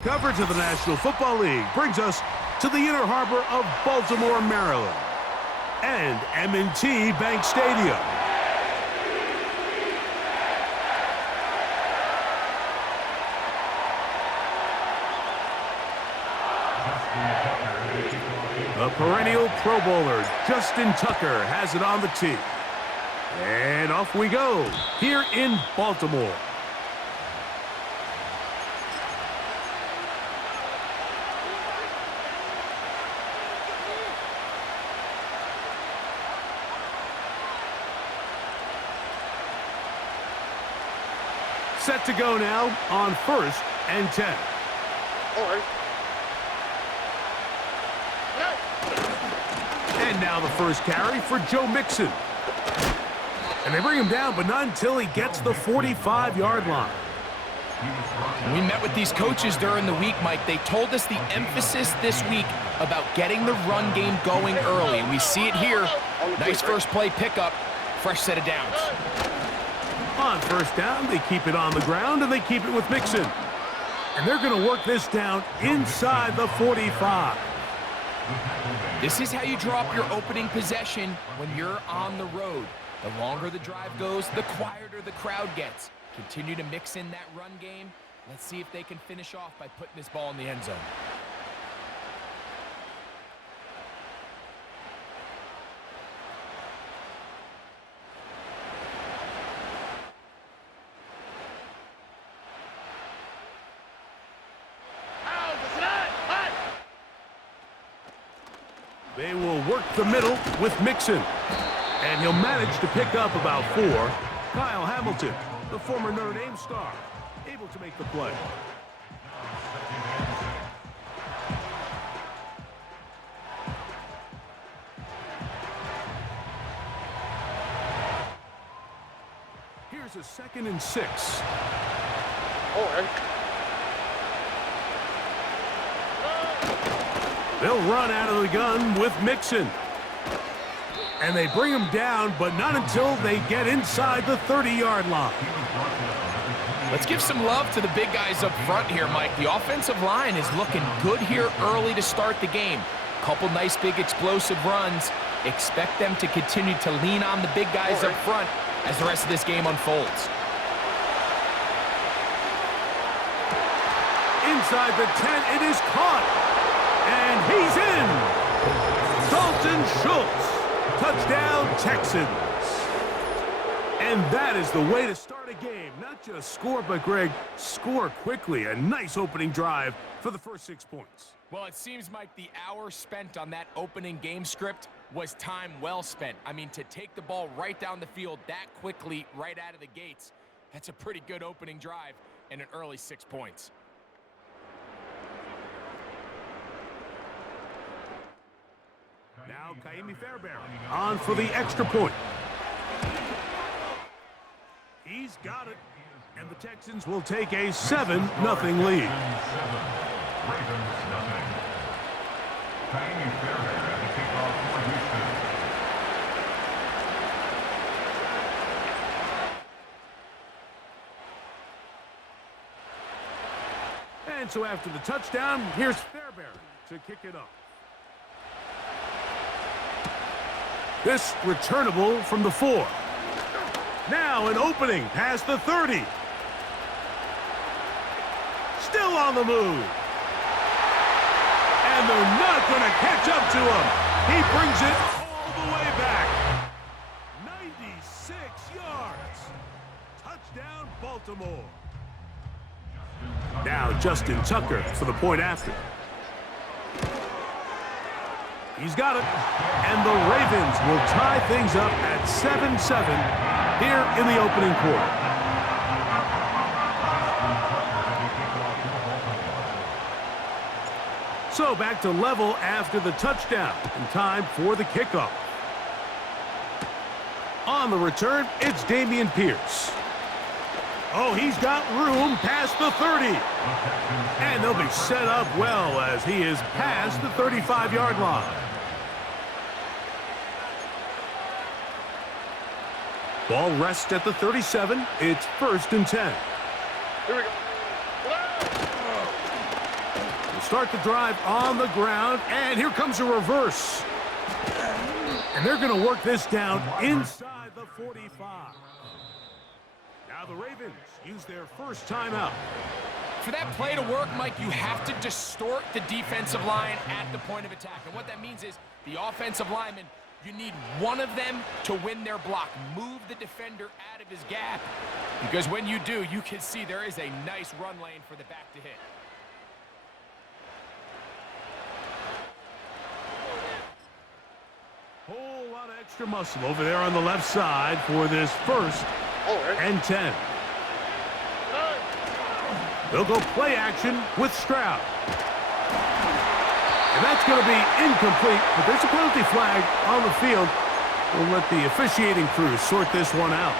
Coverage of the National Football League brings us to the inner harbor of Baltimore, Maryland, and M&T Bank Stadium. The perennial Pro Bowler, Justin Tucker, has it on the tee. And off we go, here in Baltimore. Set to go now on 1st and 10. All right. And now the first carry for Joe Mixon. And they bring him down, but not until he gets the 45-yard line. We met with these coaches during the week, Mike. They told us the emphasis this week about getting the run game going early. And we see it here. Nice first play pickup, fresh set of downs. On 1st down, they keep it on the ground, and they keep it with Mixon. And they're going to work this down inside the 45. This is how you drop your opening possession when you're on the road. The longer the drive goes, the quieter the crowd gets. Continue to mix in that run game. Let's see if they can finish off by putting this ball in the end zone. They will work the middle with Mixon. And he'll manage to pick up about 4. Kyle Hamilton, the former Notre Dame star, able to make the play. Here's a 2nd and 6. All right. They'll run out of the gun with Mixon. And they bring him down, but not until they get inside the 30-yard line. Let's give some love to the big guys up front here, Mike. The offensive line is looking good here early to start the game. Couple nice big explosive runs. Expect them to continue to lean on the big guys up front as the rest of this game unfolds. Inside the 10, it is caught. And he's in. Dalton Schultz. Touchdown, Texans. And that is the way to start a game. Not just score, but, Greg, score quickly. A nice opening drive for the first 6 points. Well, it seems, Mike, the hour spent on that opening game script was time well spent. I mean, to take the ball right down the field that quickly right out of the gates, that's a pretty good opening drive and an early 6 points. Now Kaimi Fairbairn on for the extra point. He's got it, and the Texans will take a 7-0 lead. And so after the touchdown, here's Fairbairn to kick it up. This returnable from the 4. Now an opening past the 30. Still on the move. And they're not going to catch up to him. He brings it all the way back. 96 yards. Touchdown, Baltimore. Now Justin Tucker for the point after. He's got it. And the Ravens will tie things up at 7-7 here in the opening quarter. So back to level after the touchdown, and time for the kickoff. On the return, it's Damian Pierce. Oh, he's got room past the 30. And they'll be set up well as he is past the 35-yard line. Ball rests at the 37. It's 1st and 10. Here we go. Start the drive on the ground, and here comes a reverse. And they're going to work this down inside the 45. Now the Ravens use their first timeout. For that play to work, Mike, you have to distort the defensive line at the point of attack. And what that means is the offensive lineman, you need one of them to win their block. Move the defender out of his gap. Because when you do, you can see there is a nice run lane for the back to hit. Whole lot of extra muscle over there on the left side for this first and 10. They'll go play action with Stroud. And that's going to be incomplete, but there's a penalty flag on the field. We'll let the officiating crew sort this one out.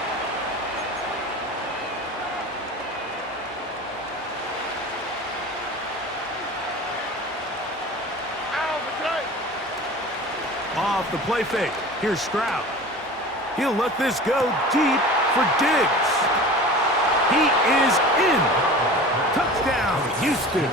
Off the play fake. Here's Stroud. He'll let this go deep for Diggs. He is in. Touchdown, Houston.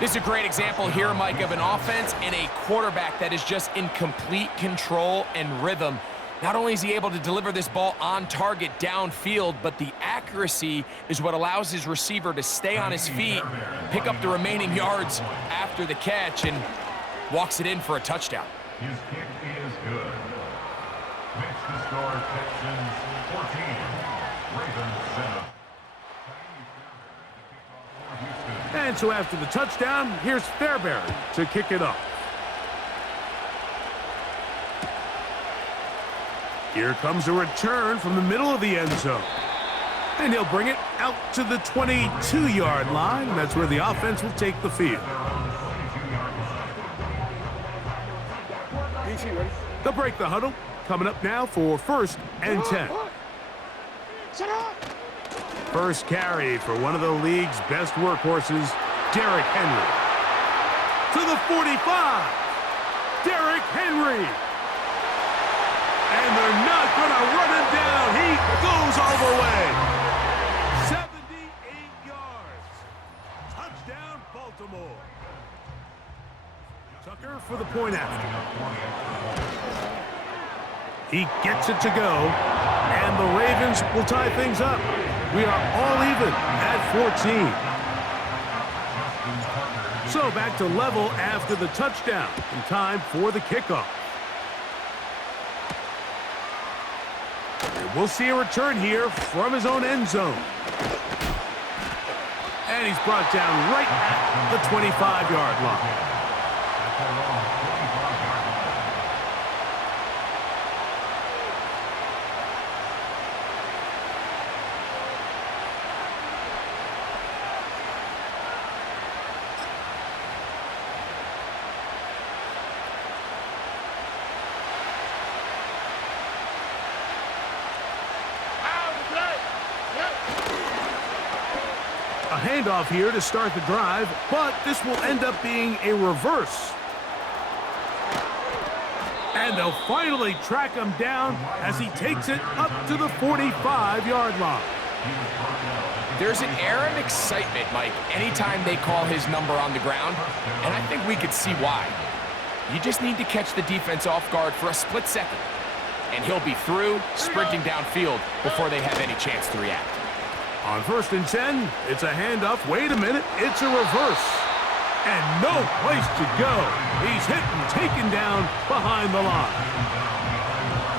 This is a great example here, Mike, of an offense and a quarterback that is just in complete control and rhythm. Not only is he able to deliver this ball on target downfield, but the accuracy is what allows his receiver to stay on his feet, pick up the remaining yards after the catch, and walks it in for a touchdown. His kick is good. Makes the score Texans 14, Ravens 7. And so after the touchdown, here's Fairbairn to kick it off. Here comes a return from the middle of the end zone. And he'll bring it out to the 22-yard line. That's where the offense will take the field. They'll break the huddle. Coming up now for first and 10. First carry for one of the league's best workhorses, Derrick Henry. To the 45. Derrick Henry. And they're not going to run him down. He goes all the way. 78 yards. Touchdown, Baltimore. Tucker for the point after. He gets it to go, and the Ravens will tie things up. We are all even at 14. So back to level after the touchdown, in time for the kickoff. And we'll see a return here from his own end zone. And he's brought down right at the 25-yard line. A handoff here to start the drive, but this will end up being a reverse. And they'll finally track him down as he takes it up to the 45-yard line. There's an air of excitement, Mike, anytime they call his number on the ground, and I think we could see why. You just need to catch the defense off guard for a split second, and he'll be through, sprinting downfield before they have any chance to react. On first and 10, it's a handoff. Wait a minute, it's a reverse. And no place to go. He's hit and taken down behind the line.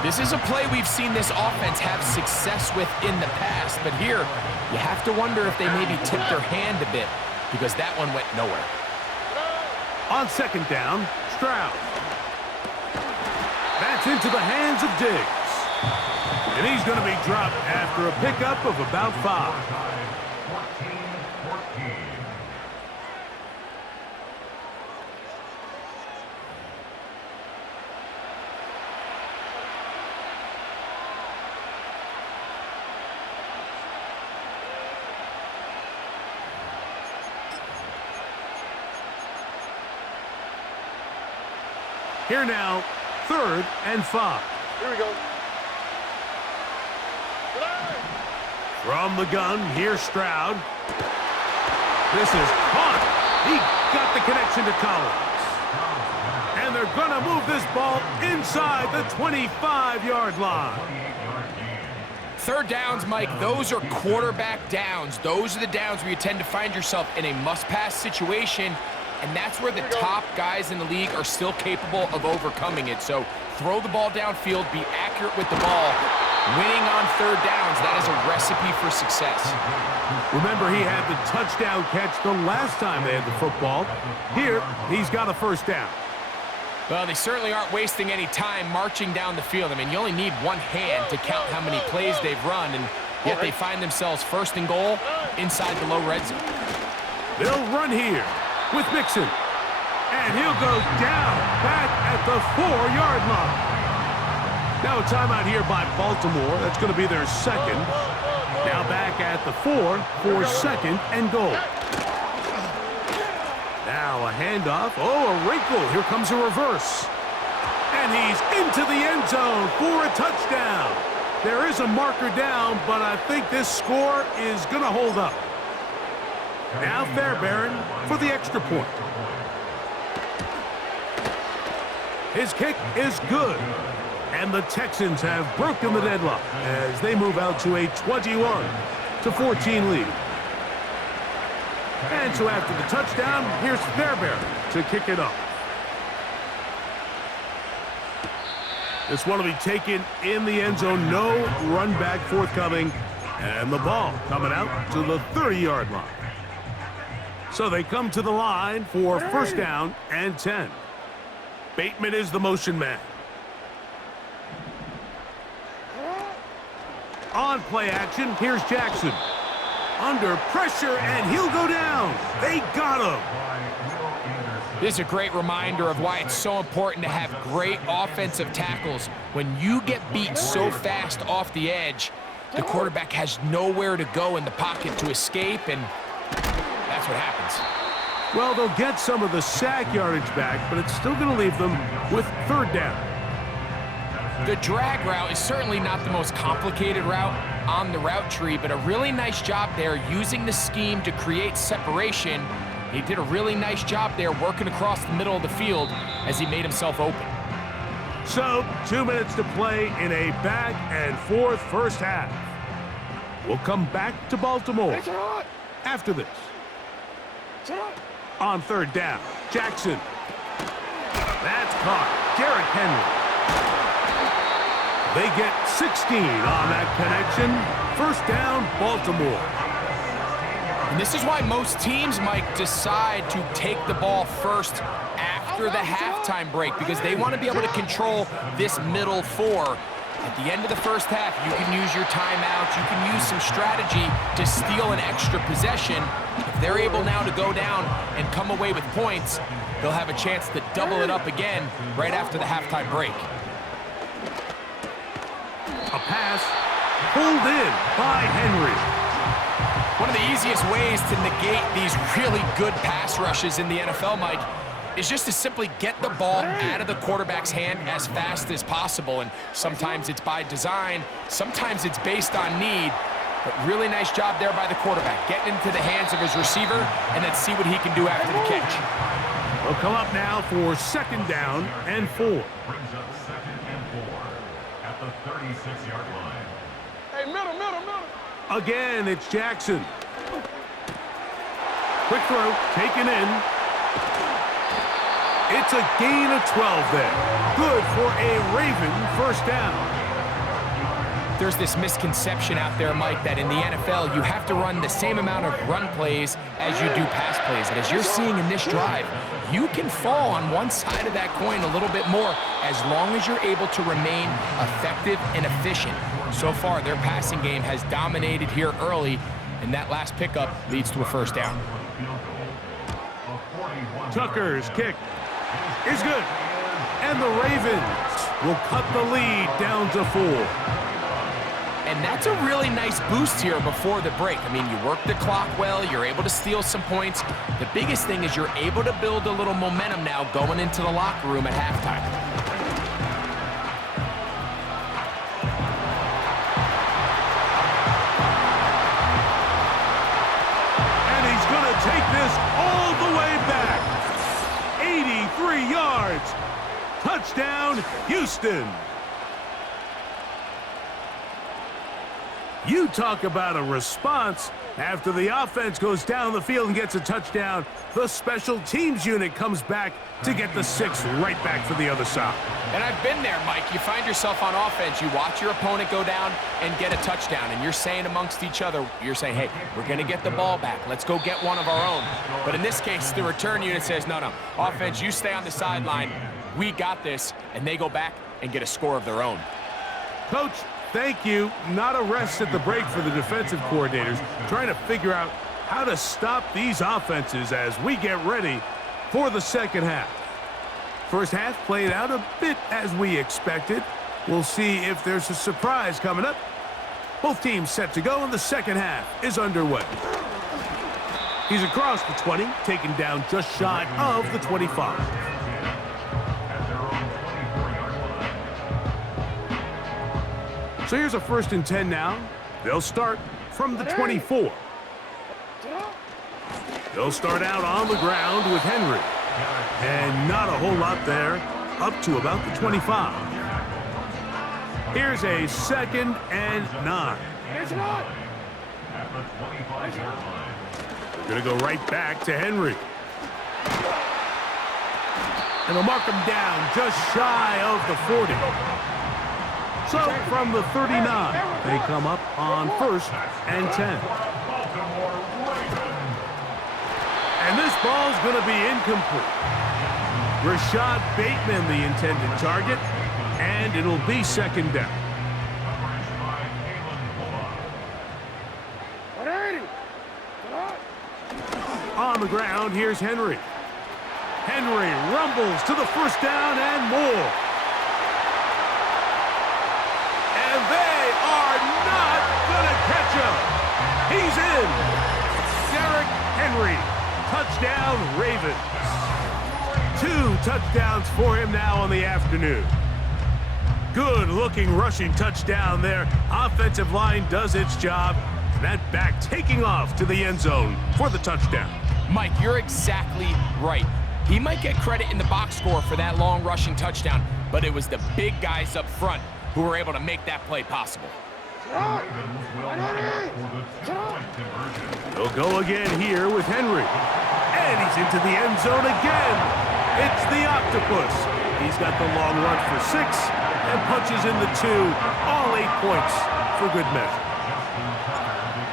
This is a play we've seen this offense have success with in the past, but here, you have to wonder if they maybe tipped their hand a bit, because that one went nowhere. On second down, Stroud. That's into the hands of Diggs. And he's going to be dropped after a pickup of about 5. Here now, third and 5. Here we go. From the gun, here's Stroud. This is caught. He to move this ball inside the 25-yard line. Third downs, Mike, those are quarterback downs. Those are the downs where you tend to find yourself in a must-pass situation, and that's where the top guys in the league are still capable of overcoming it. So throw the ball downfield, be accurate with the ball. Winning on third downs, that is a recipe for success. Remember, he had the touchdown catch the last time they had the football. Here, he's got a first down. Well, they certainly aren't wasting any time marching down the field. I mean, you only need one hand to count how many plays they've run, and yet they find themselves first and goal inside the low red zone. They'll run here with Mixon. And he'll go down back at the 4-yard line. Now a timeout here by Baltimore. That's going to be their second. Now back at the 4 for second and goal. Now a handoff. Oh, a wrinkle. Here comes a reverse. And he's into the end zone for a touchdown. There is a marker down, but I think this score is going to hold up. Now Fairbairn for the extra point. His kick is good. And the Texans have broken the deadlock as they move out to a 21-14 lead. And so after the touchdown, here's Fairbairn to kick it off. This one will be taken in the end zone. No run back forthcoming. And the ball coming out to the 30-yard line. So they come to the line for first down and 10. Bateman is the motion man. On play action, here's Jackson. Under pressure, and he'll go down. They got him. This is a great reminder of why it's so important to have great offensive tackles. When you get beat so fast off the edge, the quarterback has nowhere to go in the pocket to escape, and that's what happens. Well, they'll get some of the sack yardage back, but it's still going to leave them with third down. The drag route is certainly not the most complicated route on the route tree, but a really nice job there using the scheme to create separation. He did a really nice job there working across the middle of the field as he made himself open. So, 2 minutes to play in a back-and-forth first half. We'll come back to Baltimore after this. On third down, Jackson. That's caught. Derrick Henry. They get 16 on that connection. First down, Baltimore. And this is why most teams might decide to take the ball first after the halftime break, because they want to be able to control this middle four. At the end of the first half, you can use your timeouts. You can use some strategy to steal an extra possession. If they're able now to go down and come away with points, they'll have a chance to double it up again right after the halftime break. A pass pulled in by Henry. One of the easiest ways to negate these really good pass rushes in the NFL, Mike, is just to simply get the ball out of the quarterback's hand as fast as possible. And sometimes it's by design, sometimes it's based on need. But really nice job there by the quarterback, getting into the hands of his receiver, and let's see what he can do after the catch. They'll come up now for second down and 4. Brings up second and 4 at the 36-yard line. Hey, middle. Again, it's Jackson. Quick throw, taken in. It's a gain of 12 there. Good for a Raven first down. There's this misconception out there, Mike, that in the NFL, you have to run the same amount of run plays as you do pass plays. And as you're seeing in this drive, you can fall on one side of that coin a little bit more as long as you're able to remain effective and efficient. So far, their passing game has dominated here early, and that last pickup leads to a first down. Tucker's kick is good. And the Ravens will cut the lead down to 4. And that's a really nice boost here before the break. I mean, you work the clock well, you're able to steal some points. The biggest thing is you're able to build a little momentum now going into the locker room at halftime. And he's going to take this all the way back. 83 yards. Touchdown, Houston. You talk about a response. After the offense goes down the field and gets a touchdown, the special teams unit comes back to get the 6 right back for the other side. And I've been there, Mike. You find yourself on offense, you watch your opponent go down and get a touchdown, and you're saying amongst each other, you're saying, hey, we're going to get the ball back. Let's go get one of our own. But in this case, the return unit says, no, offense, you stay on the sideline. We got this, and they go back and get a score of their own. Coach, thank you. Not a rest at the break for the defensive coordinators, trying to figure out how to stop these offenses as we get ready for the second half. First half played out a bit as we expected. We'll see if there's a surprise coming up. Both teams set to go, and the second half is underway. He's across the 20, taken down just shy of the 25. So here's a 1st and 10 now. They'll start from the 24. They'll start out on the ground with Henry. And not a whole lot there, up to about the 25. Here's a 2nd and 9. They're going to go right back to Henry. And they'll mark him down just shy of the 40. So from the 39, they come up on 1st and 10. And this ball's going to be incomplete. Rashad Bateman, the intended target, and it'll be 2nd down. On the ground, here's Henry. Henry rumbles to the 1st down and more. And they are not going to catch him. He's in. Derrick Henry. Touchdown, Ravens. 2 touchdowns for him now on the afternoon. Good-looking rushing touchdown there. Offensive line does its job. And that back taking off to the end zone for the touchdown. Mike, you're exactly right. He might get credit in the box score for that long rushing touchdown, but it was the big guys up front who were able to make that play possible. They'll go again here with Henry. And he's into the end zone again. It's the octopus. He's got the long run for 6 and punches in the 2. All 8 points for good measure.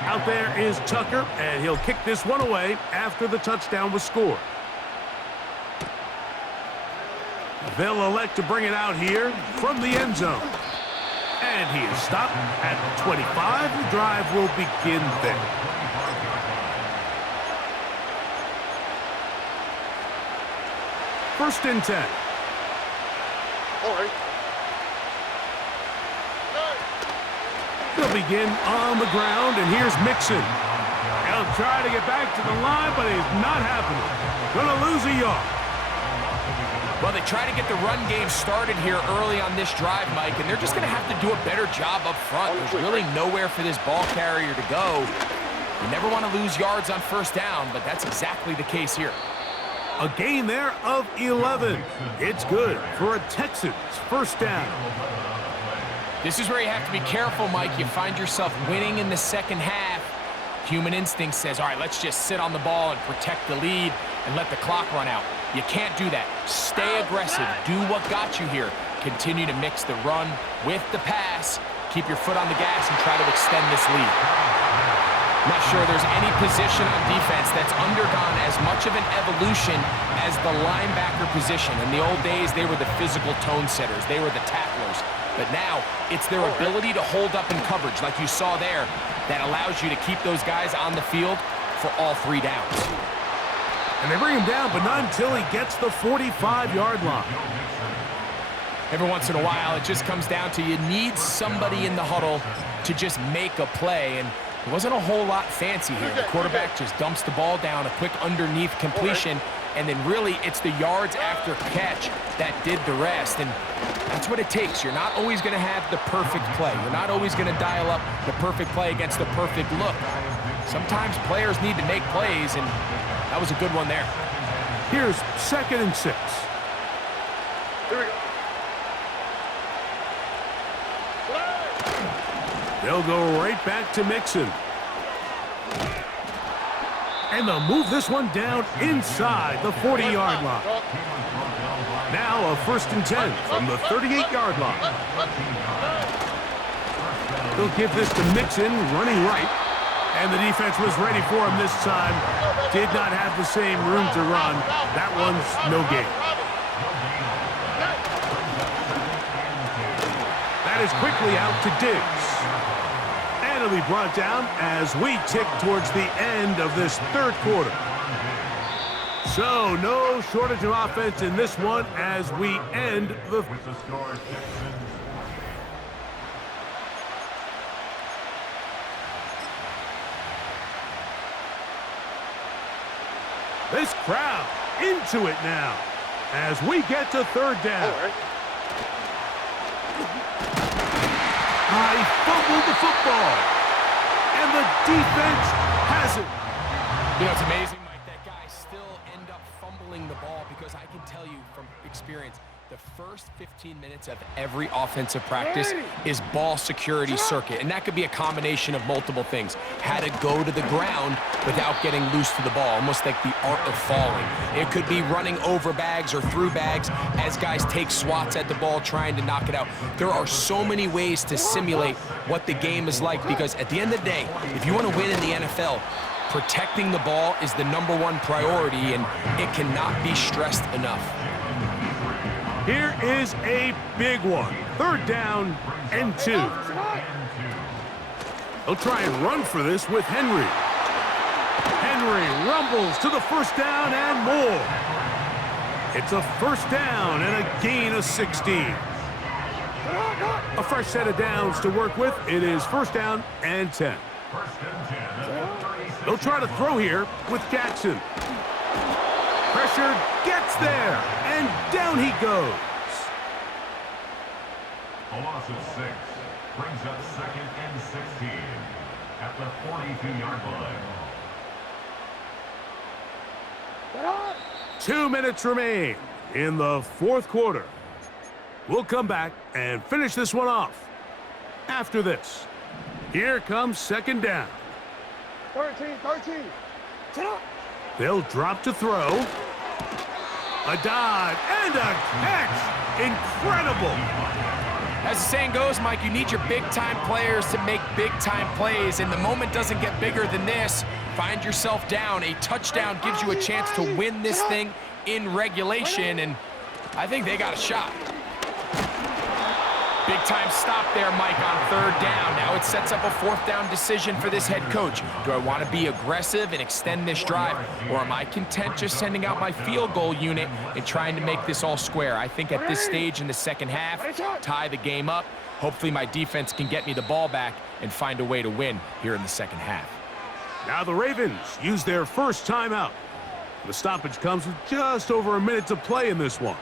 Out there is Tucker, and he'll kick this one away after the touchdown was scored. They'll elect to bring it out here from the end zone. And he is stopped at the 25. The drive will begin there. First and 10. All right. They'll begin on the ground, and here's Mixon. He'll try to get back to the line, but it's not happening. Gonna lose a yard. Well, they try to get the run game started here early on this drive, Mike, and they're just going to have to do a better job up front. There's really nowhere for this ball carrier to go. You never want to lose yards on 1st down, but that's exactly the case here. A gain there of 11. It's good for a Texans 1st down. This is where you have to be careful, Mike. You find yourself winning in the second half. Human instinct says, all right, let's just sit on the ball and protect the lead and let the clock run out. You can't do that. Stay aggressive. Do what got you here. Continue to mix the run with the pass. Keep your foot on the gas and try to extend this lead. I'm not sure there's any position on defense that's undergone as much of an evolution as the linebacker position. In the old days, they were the physical tone setters. They were the tacklers. But now, it's their ability to hold up in coverage, like you saw there, that allows you to keep those guys on the field for all 3 downs. And they bring him down, but not until he gets the 45-yard line. Every once in a while, it just comes down to you need somebody in the huddle to just make a play, and it wasn't a whole lot fancy here. The quarterback just dumps the ball down, a quick underneath completion, and then really it's the yards after catch that did the rest, and that's what it takes. You're not always going to have the perfect play. You're not always going to dial up the perfect play against the perfect look. Sometimes players need to make plays, and that was a good one there. Here's 2nd and 6. Here we go. They'll go right back to Mixon. And they'll move this one down inside the 40-yard line. Now a 1st and 10 from the 38-yard line. They'll give this to Mixon, running right. And the defense was ready for him this time. Did not have the same room to run. That one's no gain. That is quickly out to Diggs. And it'll be brought down as we tick towards the end of this 3rd quarter. So no shortage of offense in this one as we end the... This crowd into it now as we get to 3rd down. I fumbled the football, and the defense has it. You know, it's amazing, Mike, that guys still end up fumbling the ball because I can tell you from experience, the first 15 minutes of every offensive practice is ball security circuit, and that could be a combination of multiple things. How to go to the ground without getting loose to the ball, almost like the art of falling. It could be running over bags or through bags as guys take swats at the ball trying to knock it out. There are so many ways to simulate what the game is like because at the end of the day, if you want to win in the NFL, protecting the ball is the #1 priority, and it cannot be stressed enough. Here is a big one. 3rd down and 2. They'll try and run for this with Henry. Henry rumbles to the 1st down and more. It's a 1st down and a gain of 16. A fresh set of downs to work with. It is 1st down and 10. They'll try to throw here with Jackson. Pressure gets there, and down he goes. A loss of 6 brings up 2nd and 16 at the 42-yard line. 2 minutes remain in the 4th quarter. We'll come back and finish this one off after this. Here comes 2nd down. 13. They'll drop to throw. A dive and a catch. Incredible. As the saying goes, Mike, you need your big-time players to make big-time plays, and the moment doesn't get bigger than this. Find yourself down. A touchdown gives you a chance to win this thing in regulation, and I think they got a shot. Big-time stop there, Mike, on 3rd down. Now it sets up a 4th down decision for this head coach. Do I want to be aggressive and extend this drive, or am I content just sending out my field goal unit and trying to make this all square? I think at this stage in the 2nd half, tie the game up. Hopefully my defense can get me the ball back and find a way to win here in the 2nd half. Now the Ravens use their 1st timeout. The stoppage comes with just over a minute to play in this one.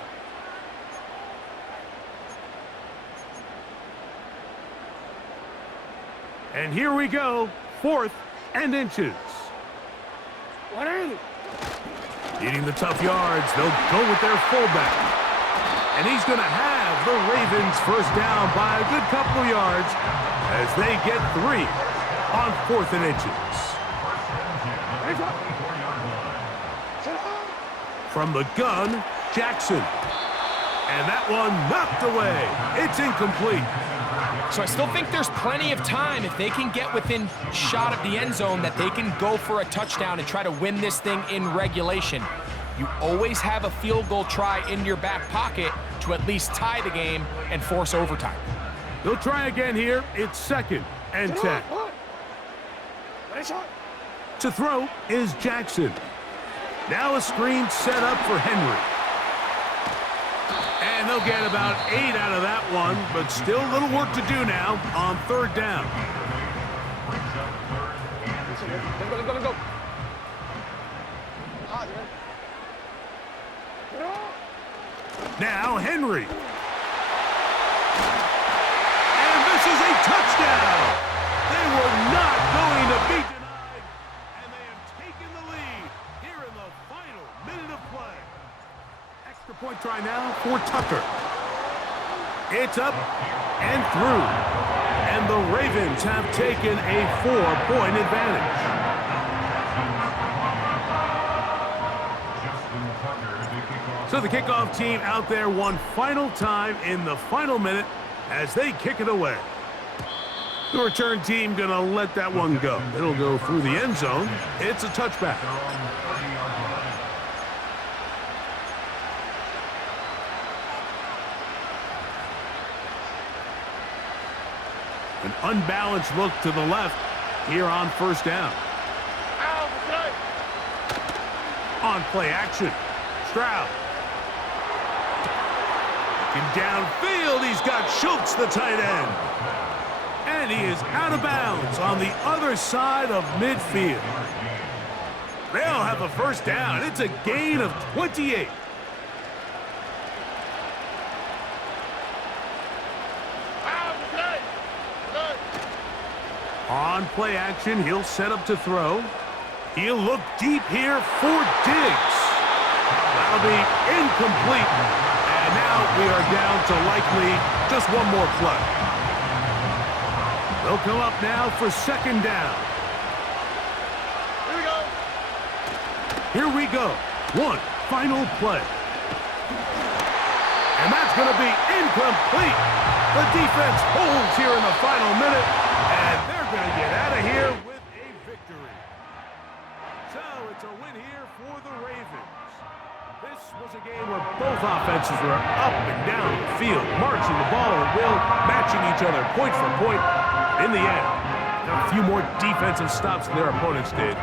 And here we go, 4th and inches. Needing the tough yards, they'll go with their fullback. And he's going to have the Ravens 1st down by a good couple of yards as they get 3 on 4th and inches. From the gun, Jackson. And that one knocked away. It's incomplete. So I still think there's plenty of time if they can get within shot of the end zone that they can go for a touchdown and try to win this thing in regulation. You always have a field goal try in your back pocket to at least tie the game and force overtime. They'll try again here. It's 2nd and 10. To throw is Jackson. Now a screen set up for Henry. And they'll get about 8 out of that one, but still a little work to do now on 3rd down. Go. Now Henry. And this is a touchdown. They were not going to be denied, and they have taken the lead here in the final minute of play. Extra point try now for Tucker. It's up and through. And the Ravens have taken a 4-point advantage. So the kickoff team out there one final time in the final minute as they kick it away. The return team going to let that one go. It'll go through the end zone. It's a touchback. An unbalanced look to the left here on first down. On play action, Stroud. Looking downfield, he's got Schultz, the tight end. And he is out of bounds on the other side of midfield. They'll have a first down. It's a gain of 28. On play action, he'll set up to throw. He'll look deep here for Diggs. That'll be incomplete. And now we are down to likely just one more play. They'll come up now for second down. Here we go. One final play. And that's going to be incomplete. The defense holds here in the final minute, and they're going to get out of here with a victory. So it's a win here for the Ravens. This was a game where both offenses were up and down the field, marching the ball at will, matching each other point for point. In the end, a few more defensive stops than their opponents did.